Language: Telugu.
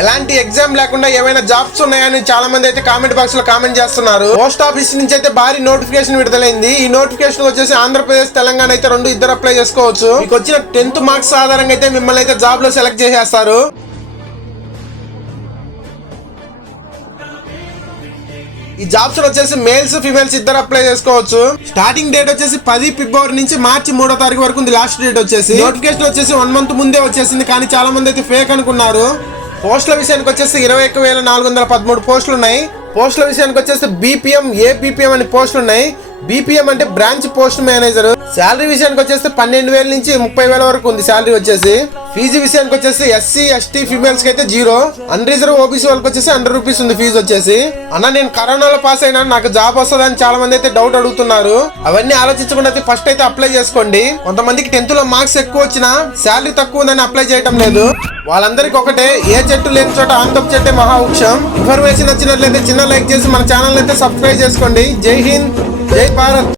ఎలాంటి ఎగ్జామ్ లేకుండా ఏమైనా జాబ్స్ ఉన్నాయని చాలా మంది అయితే కామెంట్ బాక్స్ లో కామెంట్ చేస్తున్నారు. పోస్ట్ ఆఫీస్ నుంచి అయితే భారీ నోటిఫికేషన్ విడుదలైంది. ఈ నోటిఫికేషన్ వచ్చేసి ఆంధ్రప్రదేశ్ తెలంగాణ అయితే రెండు ఇద్దరు అప్లై చేసుకోవచ్చు. మీకు వచ్చిన 10th మార్క్స్ ఆధారంగా అయితే మిమ్మల్ని అయితే జాబ్ లో సెలెక్ట్ చేసేస్తారు. ఈ జాబ్స్ వచ్చేసి మేల్స్ ఫీమేల్స్ ఇద్దరు అప్లై చేసుకోవచ్చు. స్టార్టింగ్ డేట్ వచ్చేసి 10 ఫిబ్రవరి నుంచి మార్చి 3వ తారీఖు వరకు ఉంది లాస్ట్ డేట్ వచ్చేసి. నోటిఫికేషన్ వచ్చేసి 1 month ముందే వచ్చేసింది, కానీ చాలా మంది అయితే ఫేక్ అనుకున్నారు. పోస్టుల విషయానికి వచ్చేసి 21,413 పోస్టులు ఉన్నాయి. పోస్టుల విషయానికి వచ్చేసి బీపీఎం, ఏపీపీఎం అని పోస్టులు ఉన్నాయి. బీపీఎం అంటే బ్రాంచ్ పోస్ట్ మేనేజర్. శాలరీ విషయానికి వచ్చేసి 12,000 నుంచి 30,000 వరకు ఉంది శాలరీ వచ్చేసి. ఫీజు విషయానికి వచ్చేసి ఎస్సీ ఎస్టీ ఫీమేల్స్ కి అయితే 0, అన్రిజర్వ్ ఓబీసీ వాళ్ళకి వచ్చేసి 100 రూపీస్ ఉంది ఫీజు వచ్చేసి. అన్న నేను కరోనాలో పాస్ అయినా, నాకు జాబ్ వస్తుందని చాలా మంది అయితే డౌట్ అడుగుతున్నారు. అవన్నీ ఆలోచించకుండా అయితే ఫస్ట్ అయితే అప్లై చేసుకోండి. కొంతమందికి 10th లో మార్క్స్ ఎక్కువ వచ్చినా శాలరీ తక్కువ ఉందని అప్లై చేయడం లేదు. వాళ్ళందరికీ ఒకటే, ఏ చెట్టు లేని చోట ఆంతపు చెట్టే మహావృక్షం. ఇన్ఫర్మేషన్ వచ్చినట్లయితే చిన్న లైక్ చేసి మన ఛానల్ అయితే సబ్స్క్రైబ్ చేసుకోండి. జై హింద్, జై భారత్.